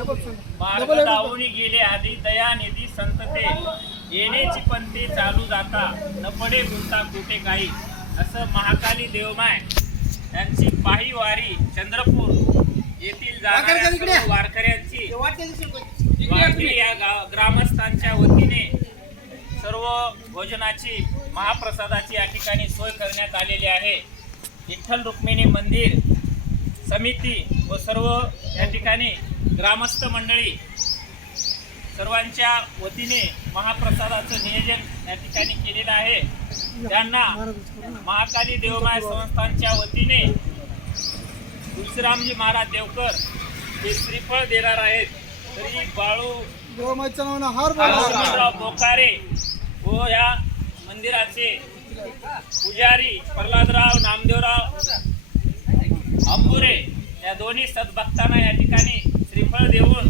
मार्ग दावणी गेले आधी दया निधी संतते येण्याची पंते चालू जाता. न पडे गुंता कुठे काही. असं महाकाली देवमाय. यांची पायी वारी चंद्रपूर येथील जाणाऱ्या वारकऱ्यांची. वारकरी या ग्रामस्थांच्या वतीने सर्व भोजनाची महाप्रसादाची या ठिकाणी सोय करण्यात आलेली आहे. विठ्ठल रुक्मिणी मंदिर समिती व सर्व या ठिकाणी ग्रामस्थ मंडळी सर्वांच्या वतीने महाप्रसादाचं नियोजन या ठिकाणी केलेलं आहे. त्यांना महाकाली देवमाय संस्थांच्या वतीने तुलसीरामजी महाराज देवकर हे श्रीफळ देणार आहेत. तरी बाळू हार लक्ष्मणराव बोकारे व या मंदिराचे पुजारी प्रल्हादराव नामदेवराव दोन्ही सद्भक्तांना या ठिकाणी श्रीफळ देऊन